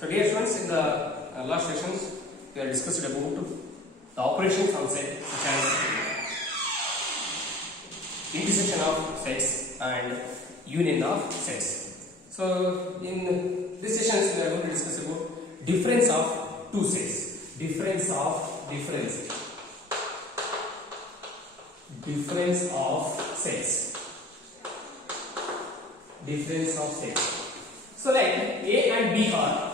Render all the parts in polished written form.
So dear students, in the last sessions we have discussed about the operations on set such as intersection of sets and union of sets. So in this sessions we are going to discuss about difference of two sets. Difference of sets. Difference of sets. So like A and B are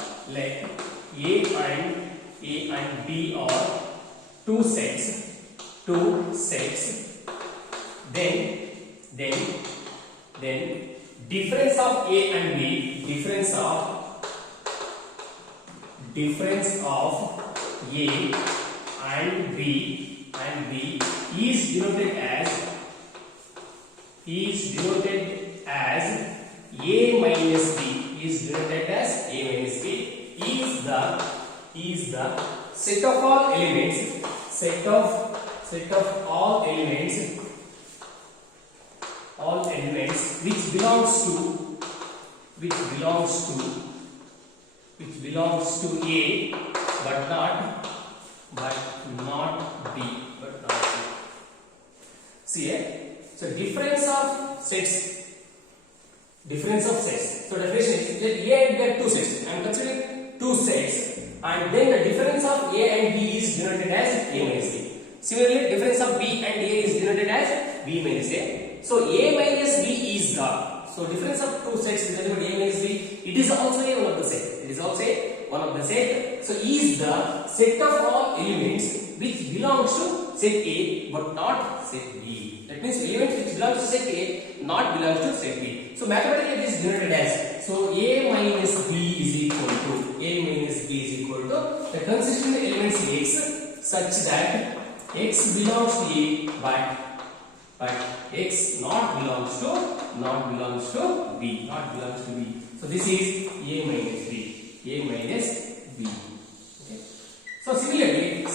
two sets. Then difference of A and B. Difference of A and B is denoted as A minus B. Is denoted as A minus B. Is the set of all elements. Set of all elements which belongs to A but not B. See here. So difference of sets. So definition is that A and B are two sets. I am considering two sets, and then the difference of A and B is denoted as A minus B. Similarly, difference of B and A is denoted as B minus A. So A minus B is the difference of two sets is nothing but A minus B. It is also one of the set. So is the set of all elements which belongs to set A but not set B. That means elements which belongs to set A not belongs to set B. So mathematically it is denoted as A minus B is equal to the consistent elements X such that X belongs to A but X not belongs to B. So this is A minus B. Okay. So similarly,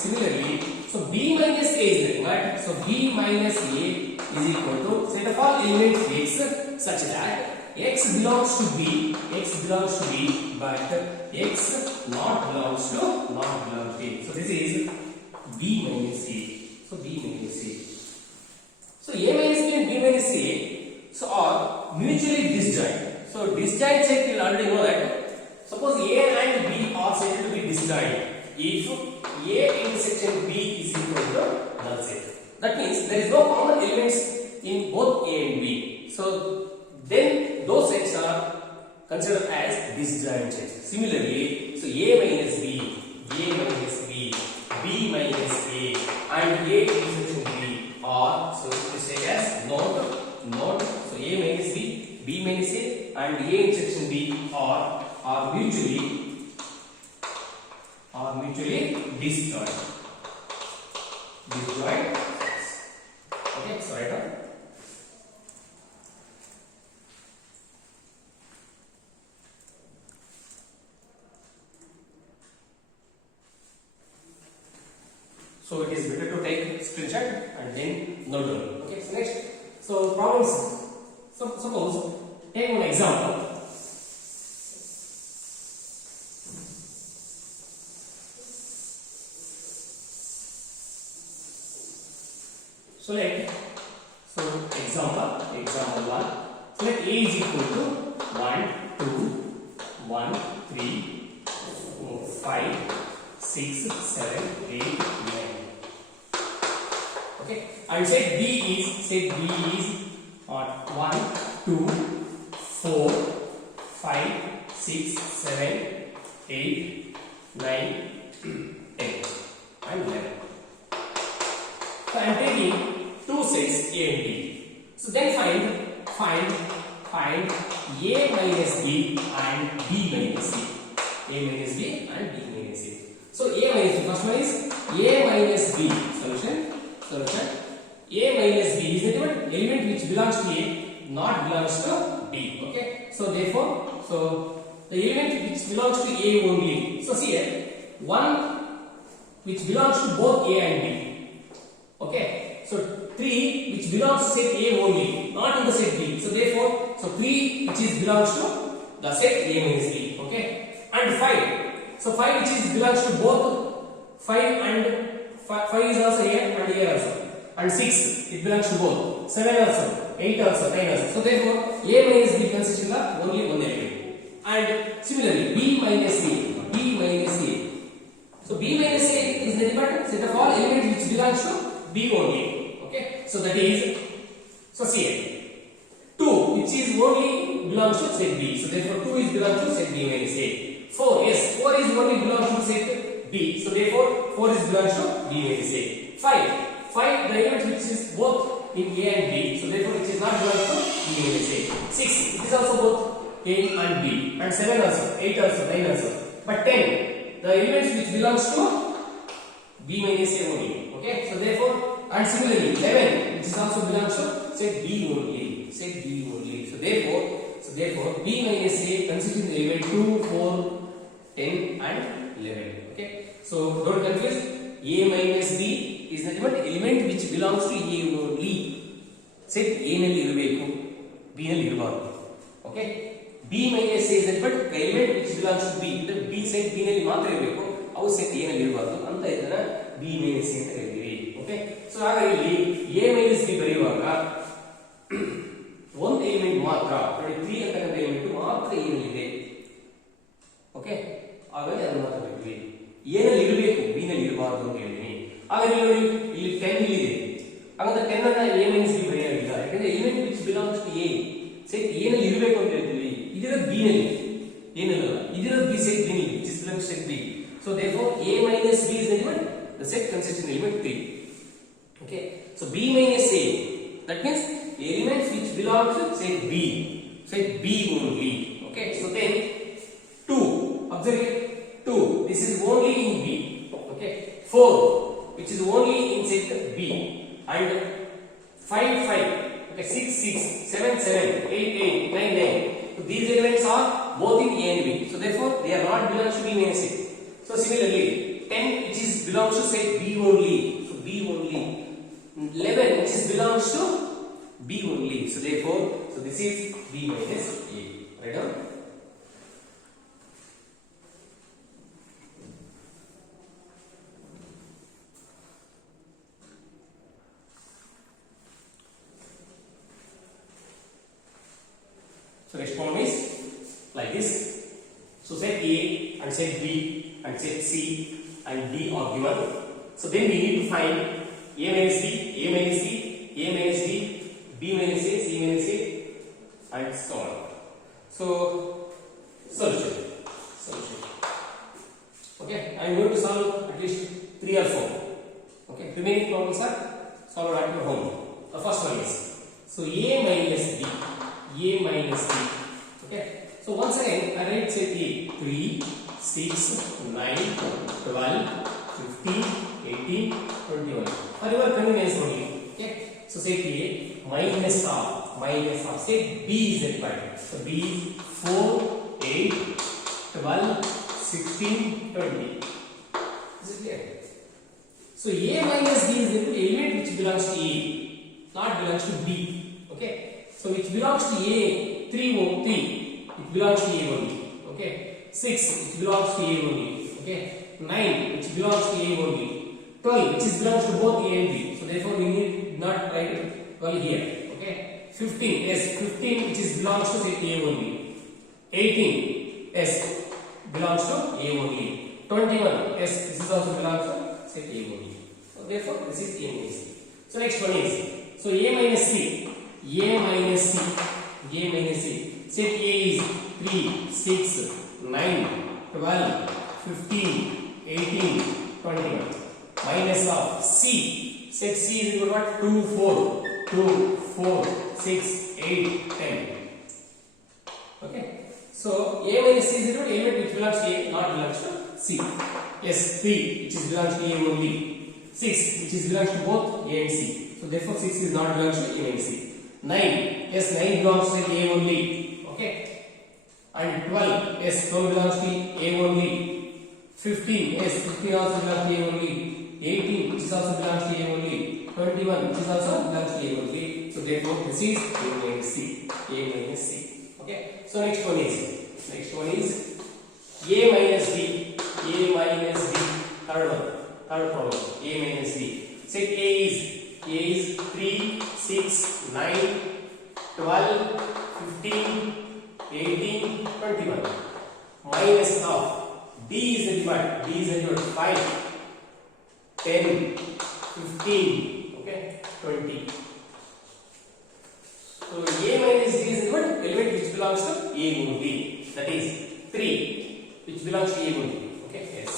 B minus A is nothing but B minus A is equal to set of all elements X such that X belongs to B but X not belongs to A. So this is B minus A. So A minus B and B minus A are mutually disjoint. So disjoint set you already know that. Suppose A and B are said to be disjoint if A intersection B is equal to null set. That means there is no common elements in both A and B. So then those sets are considered as disjoint sets. Similarly, so A minus B, B minus A, and A intersection B are said as not. So A minus B, B minus A, and A intersection B are mutually disjoint. Okay, so write down. So it is better to take screenshot and then note down. Okay, so next. So problems. So suppose take one example. So example 1. So let A is equal to 1, 2, 1, 3, 4, 5, 6, 7, 8, 9. Okay, and set B is 1, 2, 4, 5, 6, 7, 8, 9, 10, and 11. So I am taking two sets A and B. So then find A minus B and B minus C. So A minus B, first one is A minus B. Solution. A minus B is the element which belongs to A, not belongs to B. Okay. So therefore, the element which belongs to A only. So see here, one which belongs to both A and B. Okay. So 3 which belongs to set A only, not in the set B. So therefore, 3 which belongs to the set A minus B. Okay. and 5. So 5 which is belongs to both 5 and 5 is also here and here also, and 6 it belongs to both, 7 also, 8 also, 9 also. So therefore A minus B consists of only one element. And similarly B minus A. So B minus A is nothing but set of all elements which belongs to B only. Okay, so that is, so see 2 which is only belongs to set B. So therefore 2 is belongs to set B minus A. 4, yes, 4 is only belongs to set B. So therefore 4 is belongs to B minus A. 5 the element which is both in A and B. So therefore it is not belongs to B minus A. 6 it is also both A and B. And 7 also, 8 also, 9 also. But 10 the elements which belongs to B minus A only. Okay, so therefore, and similarly 11 which is also belongs to set B only. So therefore B minus A consists of the element 2, 4, 10 and 11. Okay, so don't confuse. A minus B is nothing but element which belongs to A only. Set A nalli irbeku, B nalli irbaru. Okay, B minus A is nothing but element which belongs to B. The B set B nalli ಮಾತ್ರ ಇರಬೇಕು, ಅವು set A nalli ಇರಬಾರದು ಅಂತ ಇದನ್ನ B minus A ಅಂತ ಕರೀತೀವಿ. Okay, so ಹಾಗಾಗಿ ಇಲ್ಲಿ A minus B ಬರೆಯುವಾಗ ಒಂದು ಎಲಿಮೆಂಟ್ ಮಾತ್ರ ನೋಡಿ 3 ಅಂತಕ್ಕಂಥ ಎಲಿಮೆಂಟ್ ಮಾತ್ರ A ನಲ್ಲಿ ಇದೆ. ಓಕೆ, ಹಾಗಾಗಿ ಅದನ್ನು ಮಾತ್ರ ಬರೀತೀವಿ. A ನಲ್ಲಿ ಇರಬೇಕು, B ನಲ್ಲಿ ಇರಬಾರದು ಅಂತ ಹೇಳಿದೀನಿ. ಹಾಗಾಗಿ ನೋಡಿ ಇಲ್ಲಿ 10 ಇಲ್ಲಿ ಇದೆ. ಹಾಗಾದ್ರೆ 10 ಅನ್ನ A minus B ಬರೆಯೋದಿಲ್ಲ, ಯಾಕಂದ್ರೆ element which belongs to A set A ನಲ್ಲಿ ಇರಬೇಕು ಅಂತ ಹೇಳ್ತೀವಿ. ಇದಿರೋದು B ನಲ್ಲಿ, ಏನಲ್ಲ ಇದಿರೋದು B ಸೆಟ್ B ನಲ್ಲಿ, which is belongs to set B. So therefore A minus B is the element, the set consists in element 3. Okay, so B minus A, that means elements which belong to set B only. Okay, so then 2, observe here 2, this is only in B. Okay, 4 which is only in set B, and 5, okay, 6, 7, 8, 9. So these elements are both in A and B. So therefore they are not belongs to B minus A. So similarly 10 which is belongs to set B only. So B only. 11 which is belongs to B only. So therefore, so this is B minus A. Right down. So next problem is like this. So set A and set B and set C and D are given. So then we need to find A minus B, A minus C, A minus D, B minus A, C minus A, and so on. So solution. Okay, I am going to solve at least 3 or 4. Okay, remaining problems are solved at your home. The first one is, so A minus B. Okay, so once again I write set A 3, 6, 9, 12, 15, 18, 21. For your convenience only. Okay, so set A minus of set B is required. So B is 4, 8, 12, 16, 20. Is it clear? So A minus B is the element which belongs to A, not belongs to B. Okay, so which belongs to A, 3, it belongs to A only. Okay, 6 which belongs to A only. Okay, 9 which belongs to A only. 12 which is belongs to both A and B. So therefore we need not write 12 here. Okay, 15, yes, 15 which is belongs to set A only. 18, yes, belongs to A only. 21, yes, this is also belongs to set A only. So therefore this is A minus C. So next one is, so A minus C. Set A is 3, 6, 9, 12, 15, 18, 21. Minus of C. Set C is equal to what? 2, 4, 6, 8, 10. Okay. So A minus C is equal to element which belongs to A, not belongs to C. Yes, 3 which is belongs to A only. 6 which is belongs to both A and C. So therefore 6 is not belongs to A and C. 9, yes, 9 belongs to A only. Okay, and 12, yes, 12 belongs to A only. 15, yes, 15 also belongs to A only. 18 which is also belongs to A only. 21 which is also belongs to A only. So therefore this is A minus C. Okay, so next one is A 21 minus of D is the demand. D is the 5, 10, 15, okay, 20. So A minus D is the element which belongs to A only. That is 3, which belongs to A only. Okay, yes.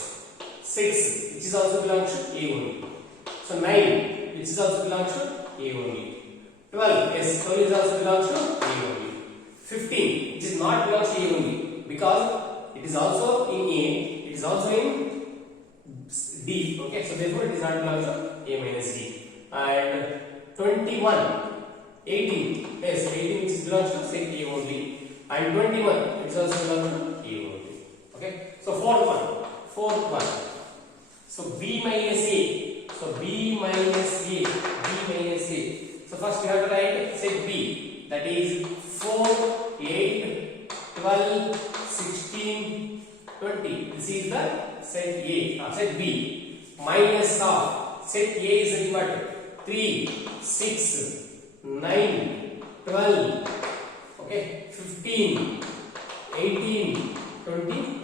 6, which is also belongs to A only. So 9, which is also belongs to A only. 12, yes, 12 is also belongs to A only. 15, which is not belongs to A only because it is also in A, it is also in D. Okay, so therefore it is not belongs to A minus D. And 21, 18, yes, 18 which belongs to say A only. And 21, it is also belongs to A only. Okay, so fourth one. So B minus A. So B minus A. So first we have to write set B, that is 4, 8, 12, 16, 20. This is the set A, set B. Minus of set A is what? 3, 6, 9, 12, okay, 15, 18, 21.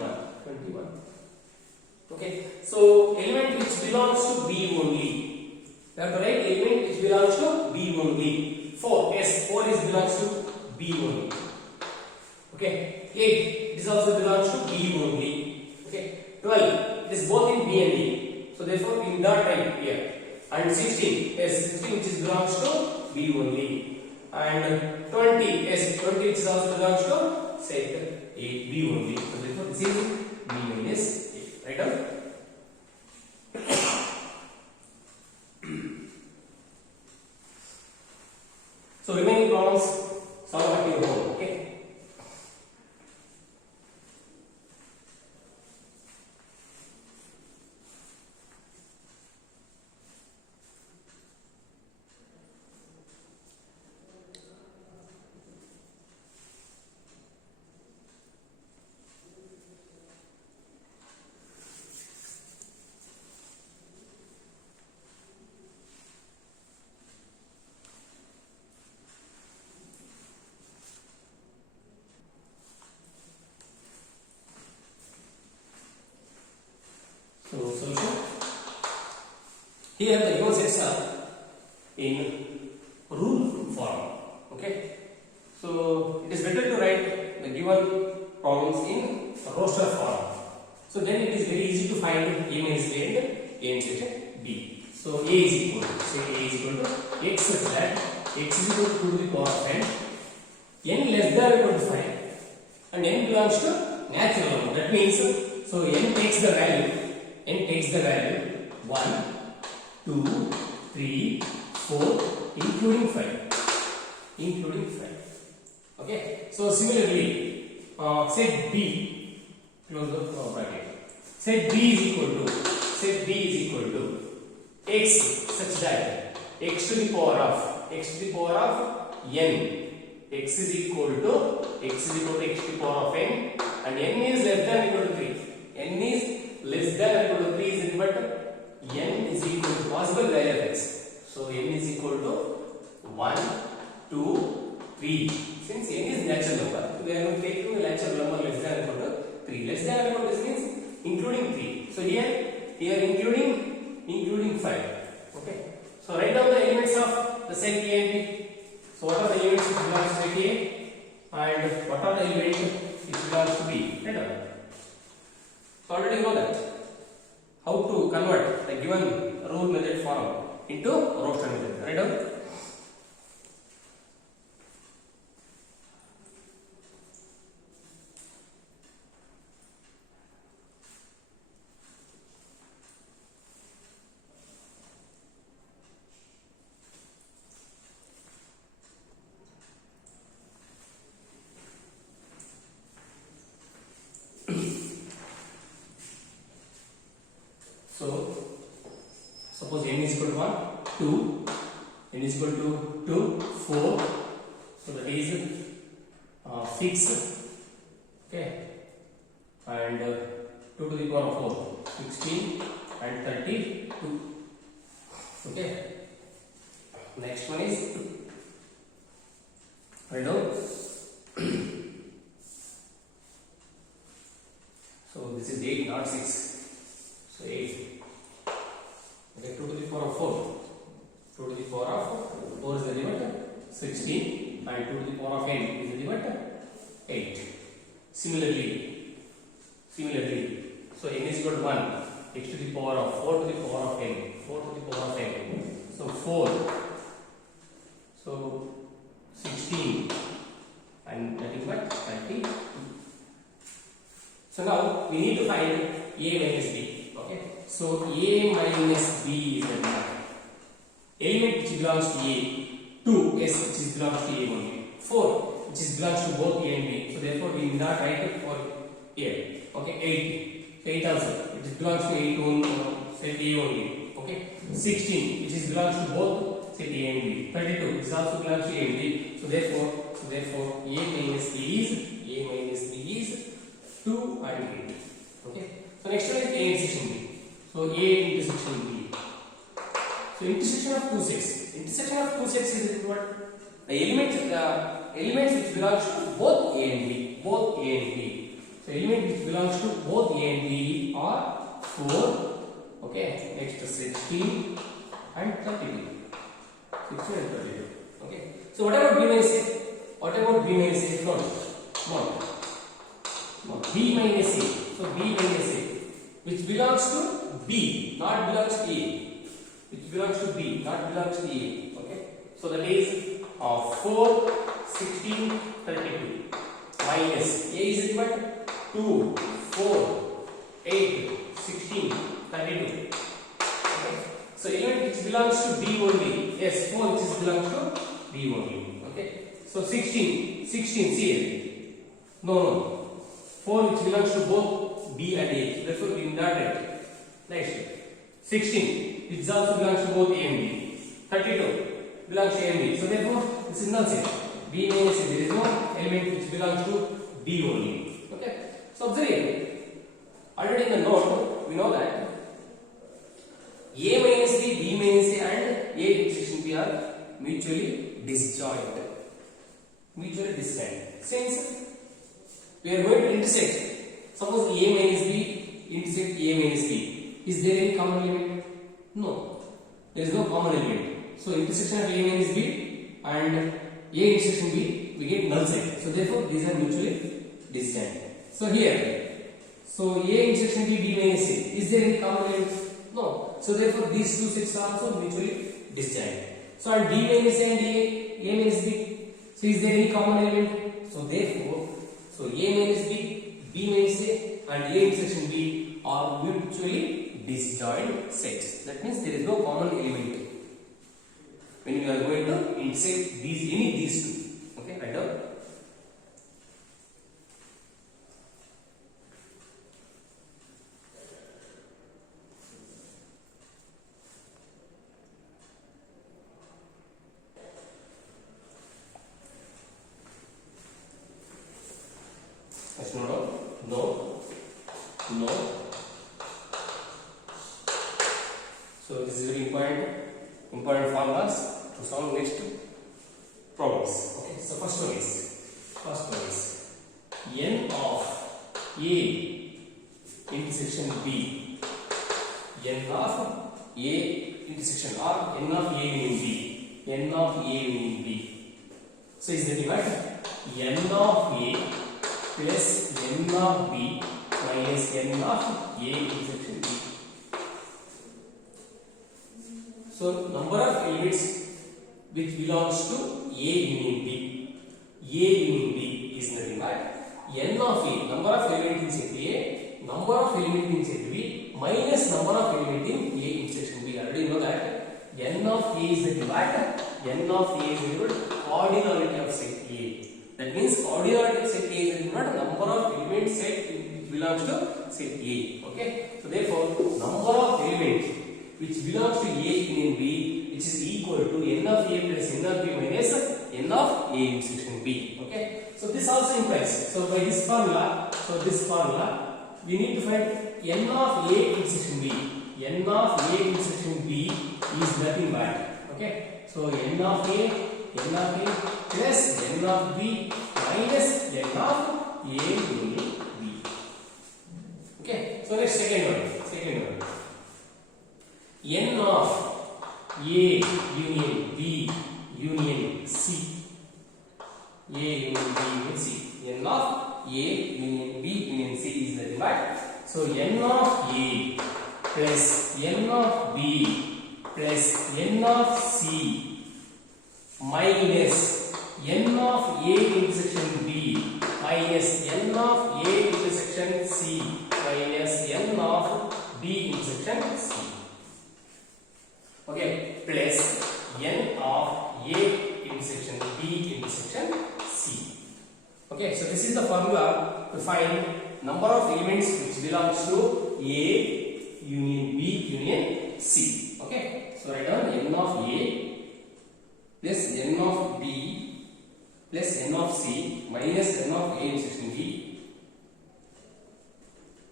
Okay, so element which belongs to B only. You have to write element which belongs to B only. 4, yes, 4 is belongs to B only. Okay, 8, this also belongs to B only. Okay, 12, it is both in B and D. So therefore in that type here. And 16, yes, 16 which is belongs to B only. And 20, yes, 20 which is also belongs to set A, B only. So therefore this is B minus A. Right down. So remaining problems solve at your home. Okay. So solution. Here the given sets are in rule form. Okay. So it is better to write the given problems in roster form. So then it is very easy to find A minus A and A intersect B. So A is equal to, say A is equal to x such that x is equal to 2 to the power of n less than or equal to 5 and n belongs to natural number. That means so n takes the value 1, 2, 3, 4 including 5. Okay, so similarly set B, close the bracket, set B is equal to x such that x to the power of n, x is equal to x to the power of n and n is less than or equal to 3. N is less than or equal to 3 is but n is equal to possible value of x. So n is equal to 1, 2, 3. Since n is natural number, we are going to take a natural number less than or equal to 3. Less than or equal to this means including 3. So here including 5. Okay. So write down the elements of the set A and B. So what are the elements which belongs to set A and what are the elements which belongs to B? Right down. So already you know that how to convert the given rule method form into roster method. Right down. So suppose n is equal to 1, 2, n is equal to 2, 4. So that is fixed. Okay, and 2 to the power of 4, 16 and 32. Okay, next one is write down So this is 8, not 6. So 8. Okay, 2 to the power of 4. 2 to the power of 4 is the limit 16, and 2 to the power of n is the limit 8. Similarly, so n is equal to 1. X to the power of 4 to the power of n. 4 to the power of n. So 4. So 16 and nothing but 30. So now we need to find a minus b. Okay. So a minus b is the element which belongs to a. 2 s which belongs to a only. 4 which belongs to both a and b. So therefore we will not write it for a. Okay. 8 also it belongs to a only, set a only. Okay. 16 which belongs to both set a and b. 32 this also belongs to a and b. So therefore a minus b is 2 and 8. Okay. So next one is a intersection b. So a intersection b. So intersection of two sets. Intersection of two sets is what? The elements which belongs to both a and b. Both a and b. So element which belongs to both a and b are 4. Okay. Next 16 and 32. 16 and 32. Okay. So what about b minus a? What about b minus a? No. B minus a. So b minus a, which belongs to b, not belongs to a. Which belongs to b, not belongs to a. Okay. So that is 4, 16, 32 minus a is equal to 2, 4, 8, 16, 32. Okay. So element which belongs to b only. Yes, 4 which belongs to b only. Okay. So 16, see here. No. 4 which belongs to both b and a. So therefore we will not write. Next. 16 which also belongs to both a and b. 32 belongs to a and b. So therefore this is null set. b minus a. There is no element which belongs to b only. Okay. So observe here. Already in the note we know that a minus b minus a and a intersection b are mutually disjoint. Since we are going to intersect, suppose a minus b intersect a minus b, is there any common element? No, there is no common element. So intersection of a minus b and a intersection b, we get null set. So therefore these are mutually disjoint. So here, so a intersection b minus a, is there any common element? No. So therefore these two sets are also mutually disjoint. So and b minus a and a minus b, so is there any common element? So therefore, so a minus b minus a and a intersection b are mutually disjoint sets. That means there is no common element when you are going to intersect these two. Okay, write down. No. So this is very important formulas to solve next problems. Okay. So first one is n of a intersection b. N of a intersection or n of a meaning b. N of a meaning b. So is the divide n of a plus n of b minus n of a intersection b. So number of elements which belongs to a union b. A union b is nothing but n of a, number of element in set a, number of element in set b minus number of element in a intersection b. Already know that n of a is the divide. N of a is equal to ordinality of set a. That means ordinality of set a is equal to number of elements set which belongs to set a. Okay. So therefore number of elements which belongs to a union b, which is equal to n of a plus n of b minus n of a intersection b. Okay. So this also implies. So by this formula, we need to find n of a intersection b. N of a intersection b is nothing but, okay. So n of a plus n of b minus n of a union b. C is nothing but, so n of A plus n of B plus n of C minus n of A intersection B minus n of A intersection C minus n of B intersection C. Okay, plus n of A intersection B intersection C. Okay, so this is the formula to find number of elements which belongs to A union B union C. Okay, so write down n of A plus n of B plus n of C minus n of A intersection B,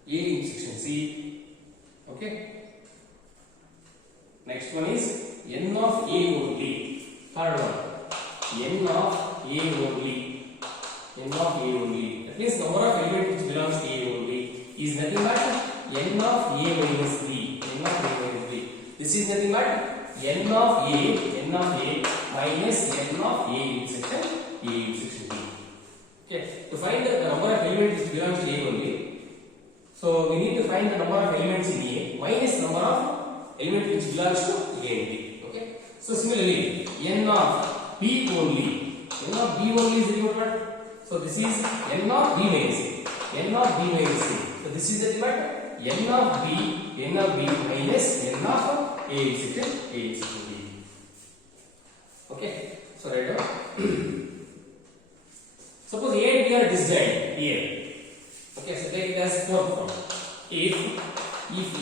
A intersection C. Okay. Next one is n of A only. Third one, n of A only. N of A only. That means number of elements which belongs to A only is nothing but n of A minus B. N of A minus B. This is nothing but n of A minus n of A intersection B. Okay. To find the number of elements which belongs to A only, so we need to find the number of elements in A minus number of element which belongs to A and B. Okay. So similarly, n of B only. N of B only is equal to what? So this is n of B minus A. N of B minus A. So this is nothing but n of B minus n of A intersection B. Okay. So write down. Suppose A and B are disjoint here. Okay. So take it as fourth form. If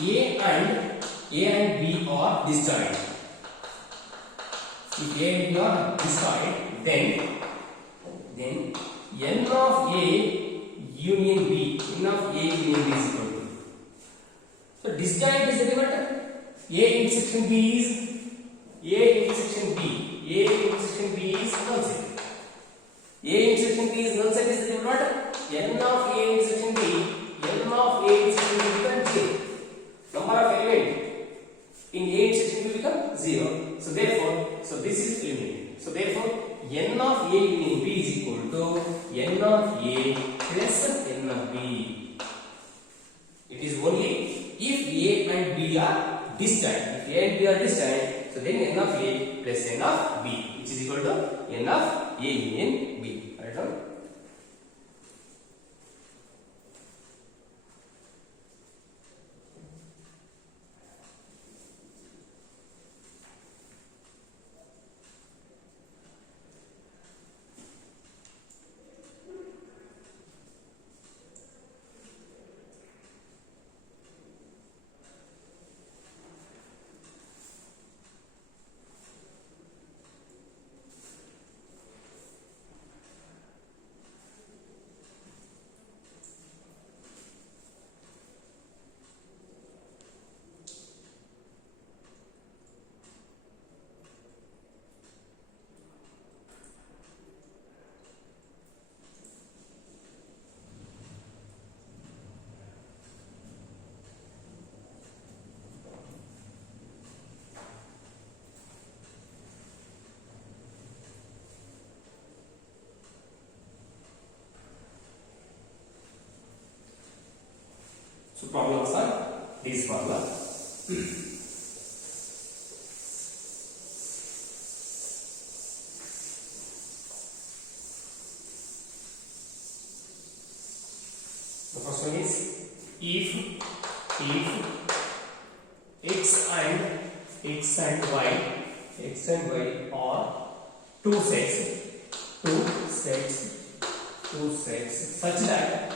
A and B are disjoint, if A and B are disjoint, then n of A union B, n of A union B is equal to. So disjoint is nothing but A intersection B is A intersection B is null set. A intersection B is null set is nothing but n of A intersection B, n of A intersection B becomes 0. Number of elements in A intersection will become 0. So therefore, this is eliminated. So therefore, n of A union B is equal to n of A plus n of B. It is only if A and B are disjoint. If A and B are disjoint, so then n of A plus n of B, which is equal to n of A union B. Right now. So problems are these formulas. The first one is if x and y are two sets such that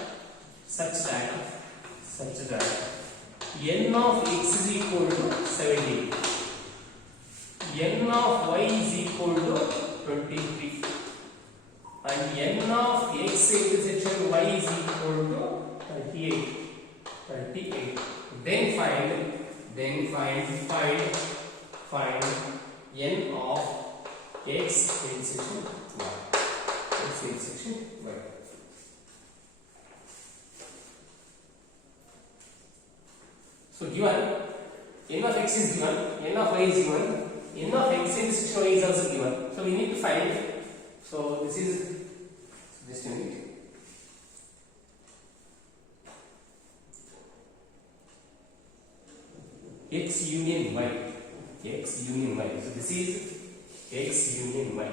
n of x is equal to 17, n of y is equal to 23, and n of x intersection y is equal to 38. Then find n of x intersection y. So given n of x is given, n of y is given, n of x intersection y is also given. So we need to find. So this is just a minute. x union y. X union y. So this is x union y.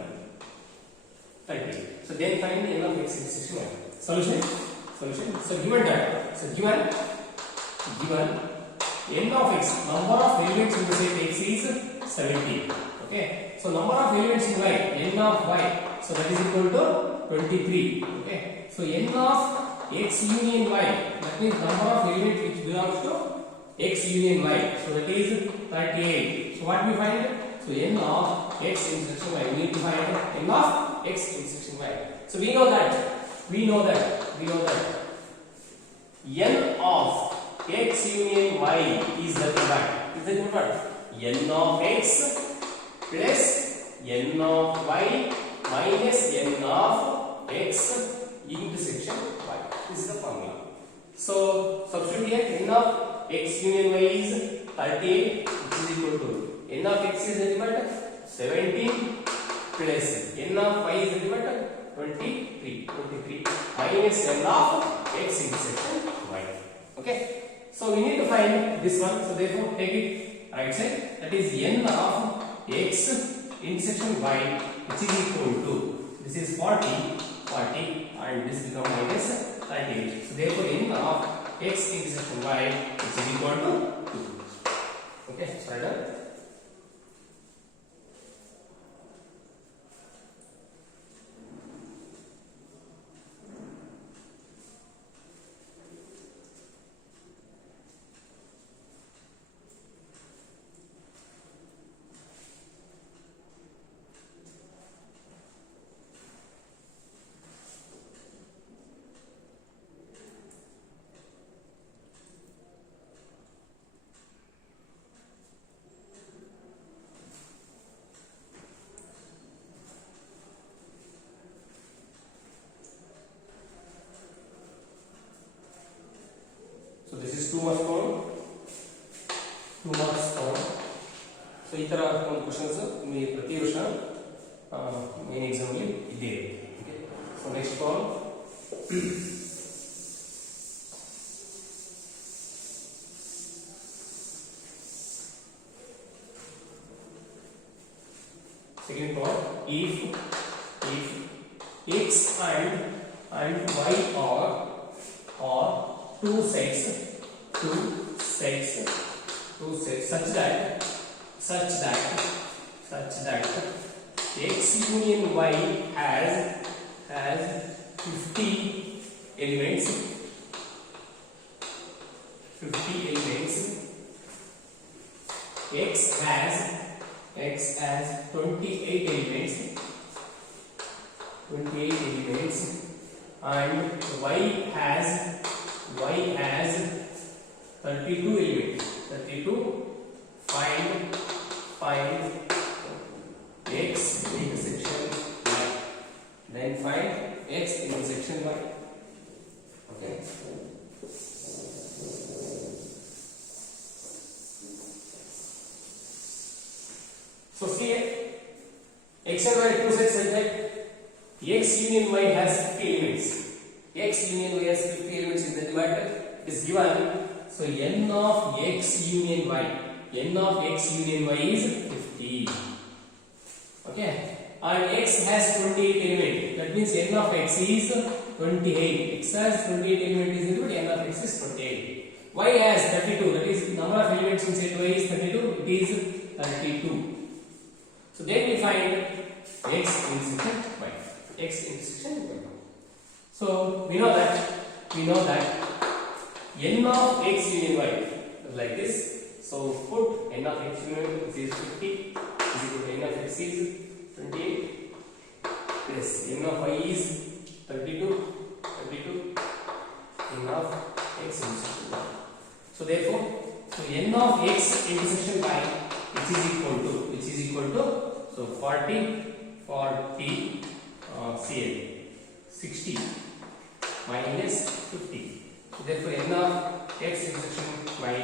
30. So then find the n of x intersection y. Solution. So given data. So given n of x, number of elements in the set x is 17. Okay. So number of elements in y, n of y. So that is equal to 23. Okay. So n of x union y, that means number of elements which belongs to x union y. So that is 38. So what we find? So n of x intersection y. We need to find n of x intersection y. So we know that n of x union y is nothing but n of x plus n of y minus n of x intersection y. This is the formula. So substitute here n of x union y is 38, which is equal to n of x is nothing but 17 plus n of y is nothing but 23 minus n of x intersection y. Okay. So we need to find this one. So therefore take it right side. That is n of x intersection y, which is equal to, this is 40 and this becomes minus 38. So therefore n of x intersection y, which is equal to 2. Okay. So I done. So this is 2 marks form. So ಈ ತರ ಒಂದು questions ನಿಮಗೆ ಪ್ರತಿ ವರ್ಷ main exam ಅಲ್ಲಿ ಇದ್ದೇ ಇರುತ್ತೆ. Okay. So next problem. Second problem, if x and y are two sets such that x union y has 50 elements, x has 28 elements, and y has 32 elements. Find x intersection y. Then find x intersection y. Okay. So see here, x and y two sets like that. X union y has 50 elements. X union y has 50 elements in the divider is given. So n of x union y is 50. Okay. And x has 28 elements. That means n of x is 28. X has 28 elements is equal to n of x is 28. Y has 32. That is number of elements in set y is 32. It is 32. So then we find x intersection y. So we know that n of x union y is like this. So put n of x union y is 50 is equal to n of x is 28 plus n of y is 32 n of x intersection y. So therefore, n of x intersection y which is equal to so 40 CL 60 minus 50. So therefore n of x intersection y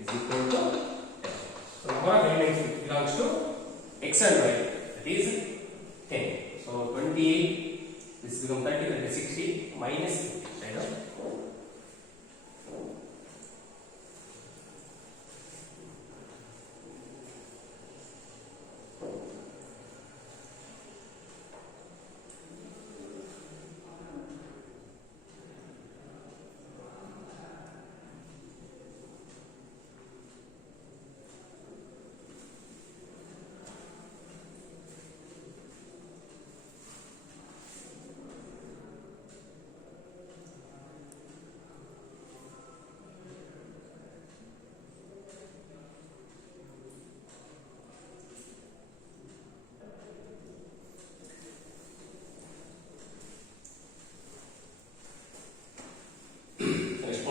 is equal to 10. So number of elements belongs to x and y, that is 10. So 28, this becomes 30, that is 60 minus 50. Right?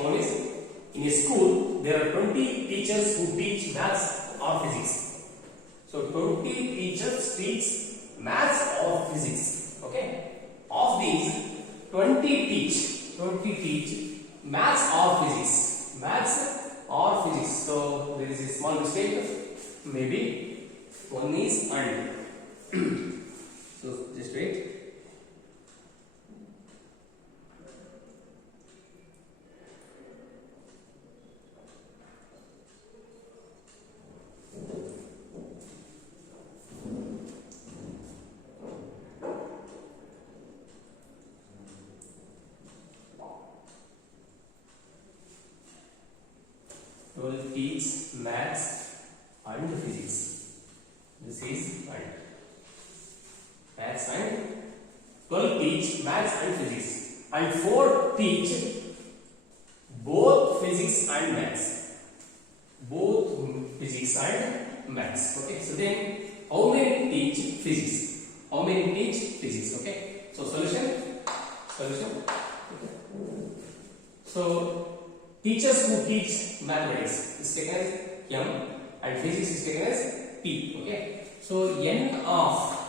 problem is, in a school there are 20 teachers who teach maths or physics. So 20 teachers teach maths or physics. Okay. Of these, 20 teach maths or physics. Maths or physics. So there is a small mistake. Maybe one is and. So just wait. Will teach maths and physics. This is and maths and 12 teach maths and physics, and 4 teach both physics and maths. Both physics and maths. Okay. So then, how many teach physics? How many teach physics? Okay. So solution. Okay. So teachers who teach mathematics is taken as M and physics is taken as P. Okay. So N of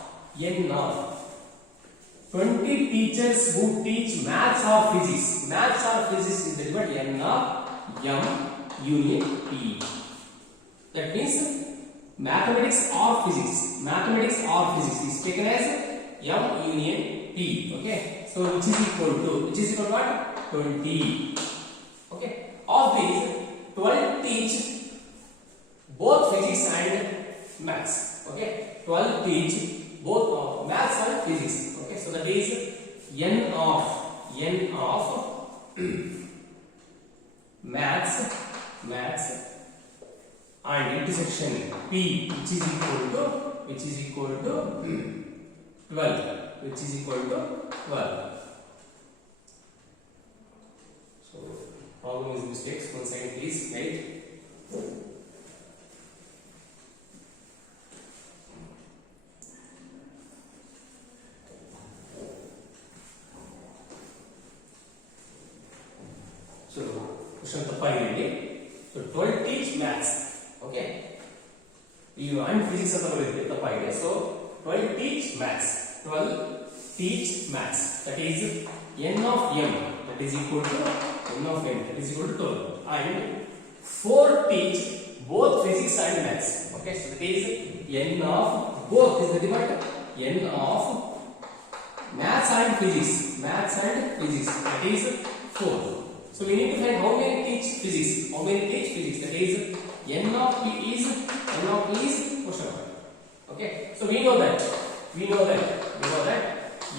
20 teachers who teach maths or physics. Maths or physics is the N of M union P. That means mathematics or physics. Mathematics or physics is taken as M union P. Okay. So which is equal to what? 20. Okay. Of these, 12 teach both physics and maths. Okay. 12 teach both maths and physics. Okay. So that is N of maths and intersection P, which is equal to 12. Which is equal to 12. So problem is mistakes. 1 second, please. Right. So question tappaಗಿದೆ. So 12 teach maths. Okay. You and physics ಅಂತ ಬರೆದಿದೆ tappaಗಿದೆ. So 12 teach maths. 12 teach maths. That is N of M. That is equal to N of M. That is equal to 12. And 4 teach both physics and maths. Okay. So that is N of both is the what? N of maths and physics. Maths and physics. That is 4. So we need to find how many teach physics. How many teach physics? That is N of P is question mark. Okay. So we know that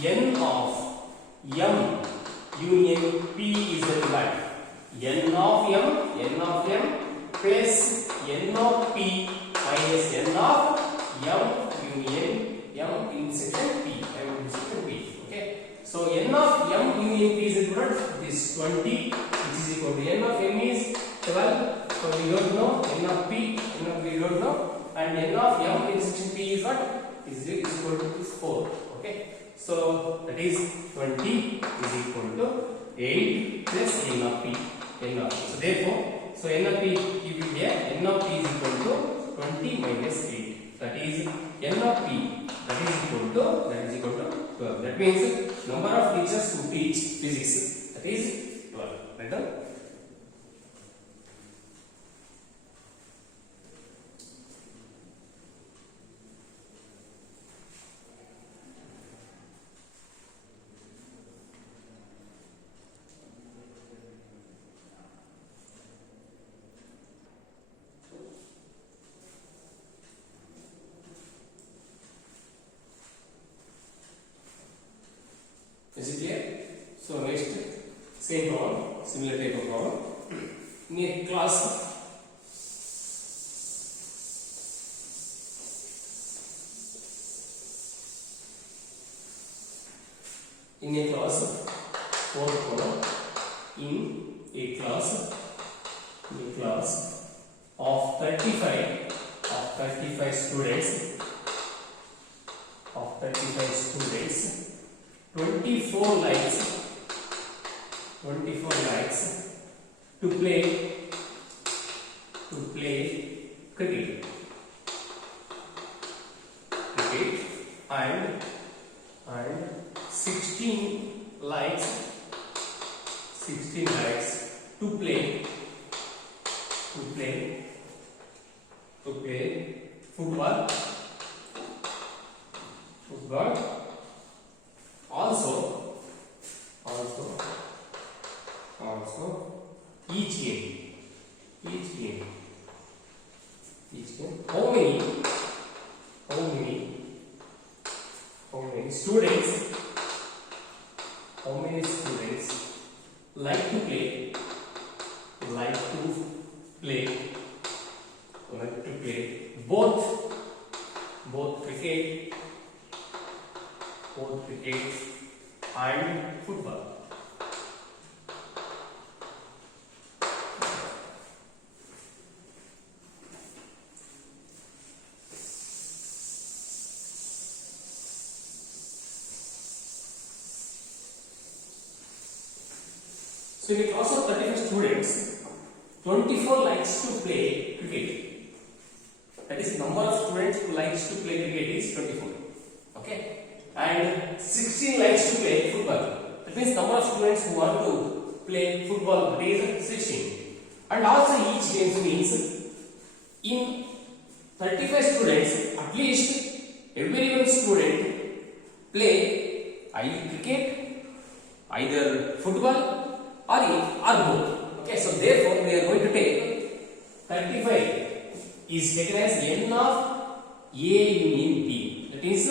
N of M union P is the divide. N of M plus N of P minus N of M union M intersection P. Okay. So N of M union P is equal to this 20, which is equal to N of M is 12. So we don't know N of P. We don't know. And N of M intersection P is what? Is equal to 4. Okay. So that is 20 is equal to 8 plus N of P. So therefore, N of P, if you get N of P is equal to 20 minus 8. That is N of P. That is equal to 12. That means number of teachers who teach physics. That is 12. Right now? Is it clear? So next, same problem, similar type of problem. In a class, fourth problem, in a class of 35 students, 24 likes to play cricket and 16 likes to play football also each game how many students like to play both cricket and football. So in a class of 35 students, 24 likes to play cricket. That is, number of students who likes to play cricket is 24. Okay, and 16 likes to play football. That means number of students who want to play football is 16. And also each game means in 35 students, at least every one student play either cricket, either football, or both. Okay, so therefore we are going to take 35 is taken as n of A union B. That is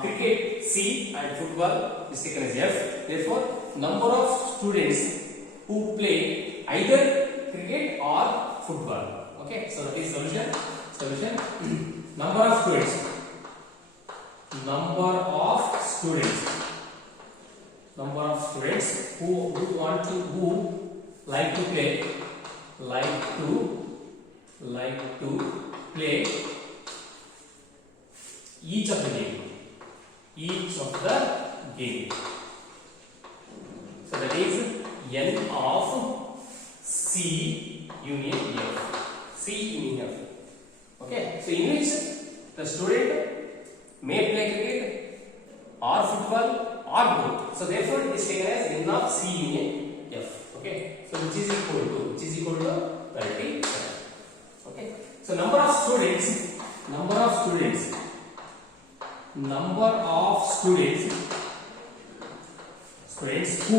cricket C and football is taken as F. Therefore, number of students who play either cricket or football. Okay, so that is solution. Number of students who like to play each of the game. So that is n of C union F. Okay, so in which the student may play cricket or football or both. So therefore it is taken as n of C union F. Okay, so which is equal to 30. Okay, so number of students who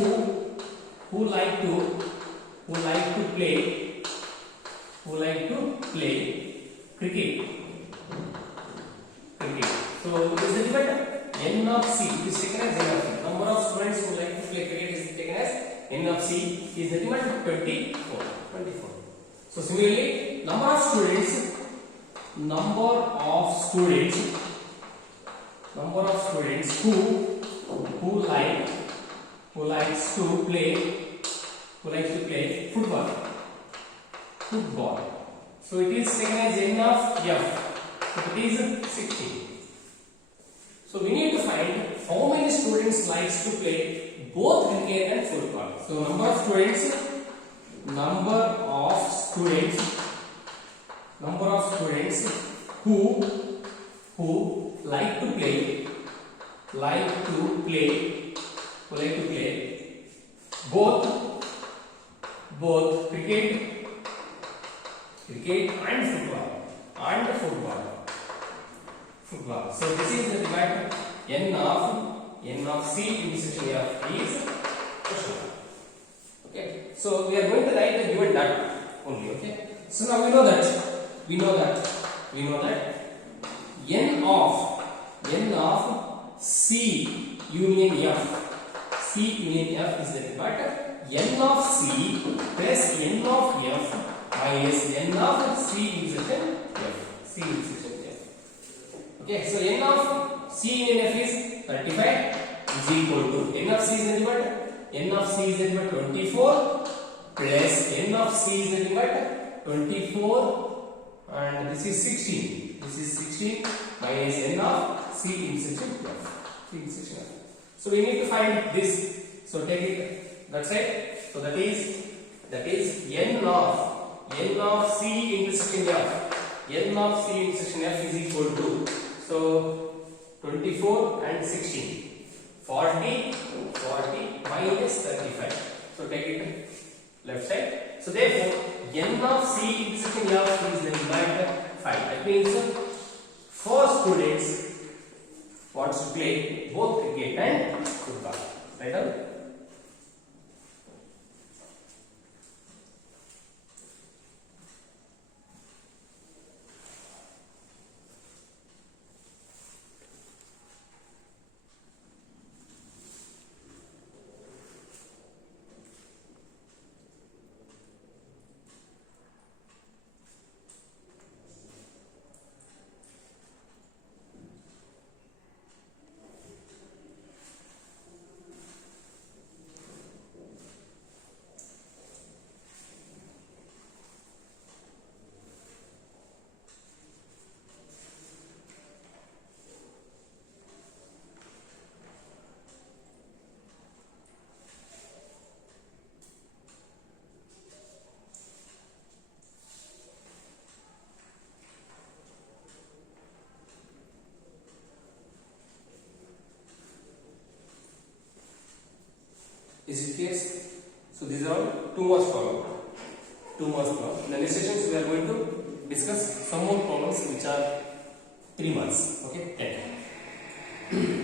like to play cricket. So is the limit n of C is taken as n of C. Number of students who like to play cricket is taken as n of C is the limit 24. So similarly, number of students who likes to play football. So it is taken as n of F. So it is 60. So we need to find how many students likes to play both cricket and football. So number of students who like to play both cricket and football. So this is the divided n of C intersection F is question. Okay, so we are going to write the given data only. Okay, so now we know that n of C union F is the divided n of C plus n of F minus n of C intersection F. Okay, so n of C union F is 35 is equal to n of C is the divided. N of C is the divided 24 plus n of C is the divided 24 and this is 16 minus n of C intersection F. So we need to find this. So take it that side. So that is that is n of C intersection F. N of C intersection F is equal to, so 24 and 16, 40 minus 35. So take it left side. So therefore N of C intersection F is nothing but 5. That means 4 students wants to play both cricket and football. Right on? Is it clear? So these are all 2 marks problem. 2 marks problem. In the next sessions we are going to discuss some more problems which are 3 marks. Okay, thank you.